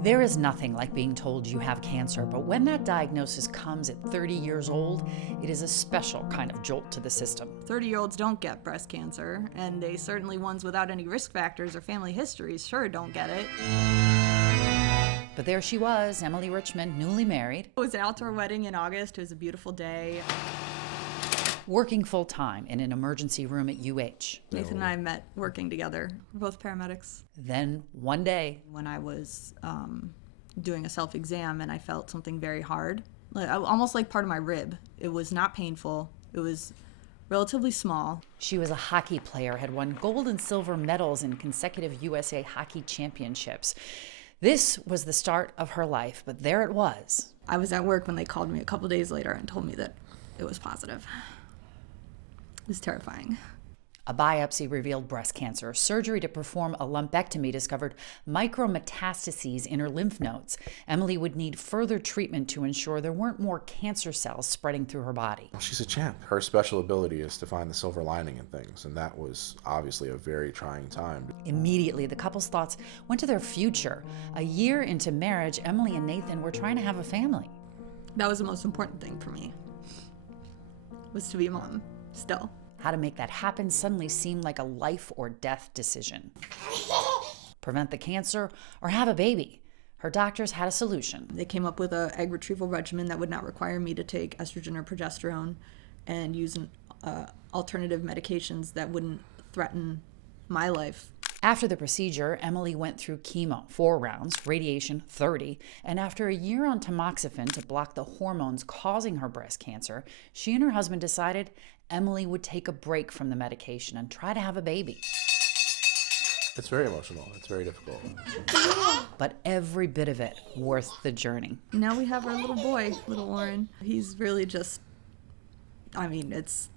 There is nothing like being told you have cancer, but when that diagnosis comes at 30 years old, it is a special kind of jolt to the system. 30-year-olds don't get breast cancer, and they certainly ones without any risk factors or family histories sure don't get it. But there she was, Emily Richmond, newly married. It was an outdoor wedding in August. It was a beautiful day. Working full-time in an emergency room at UH. Nathan and I met working together. We're both paramedics. Then, one day, when I was doing a self-exam and I felt something very hard, almost like part of my rib. It was not painful. It was relatively small. She was a hockey player, had won gold and silver medals in consecutive USA Hockey Championships. This was the start of her life, but there it was. I was at work when they called me a couple days later and told me that it was positive. It was terrifying. A biopsy revealed breast cancer. Surgery to perform a lumpectomy discovered micrometastases in her lymph nodes. Emily would need further treatment to ensure there weren't more cancer cells spreading through her body. She's a champ. Her special ability is to find the silver lining in things, and that was obviously a very trying time. Immediately, the couple's thoughts went to their future. A year into marriage, Emily and Nathan were trying to have a family. That was the most important thing for me, was to be a mom, still. How to make that happen suddenly seemed like a life or death decision. Prevent the cancer or have a baby. Her doctors had a solution. They came up with an egg retrieval regimen that would not require me to take estrogen or progesterone and use alternative medications that wouldn't threaten my life. After the procedure, Emily went through chemo, 4 rounds, radiation, 30, and after a year on tamoxifen to block the hormones causing her breast cancer, she and her husband decided Emily would take a break from the medication and try to have a baby. It's very emotional. It's very difficult. But every bit of it worth the journey. Now we have our little boy, little Warren. He's really just, it's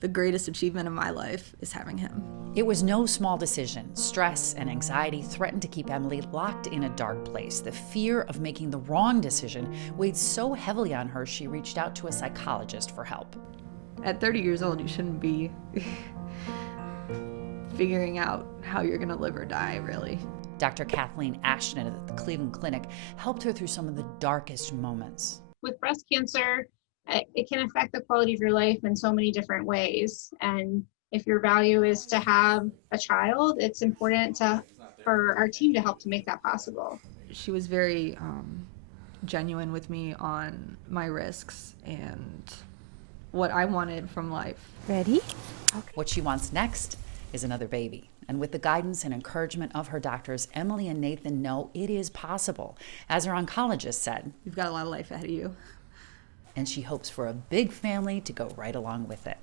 the greatest achievement of my life is having him. It was no small decision. Stress and anxiety threatened to keep Emily locked in a dark place. The fear of making the wrong decision weighed so heavily on her, she reached out to a psychologist for help. At 30 years old, you shouldn't be figuring out how you're gonna live or die, really. Dr. Kathleen Ashton at the Cleveland Clinic helped her through some of the darkest moments. With breast cancer, it can affect the quality of your life in so many different ways. And if your value is to have a child, it's important for our team to help to make that possible. She was very genuine with me on my risks and what I wanted from life. Ready? Okay. What she wants next is another baby. And with the guidance and encouragement of her doctors, Emily and Nathan know it is possible. As her oncologist said, "You've got a lot of life ahead of you." And she hopes for a big family to go right along with it.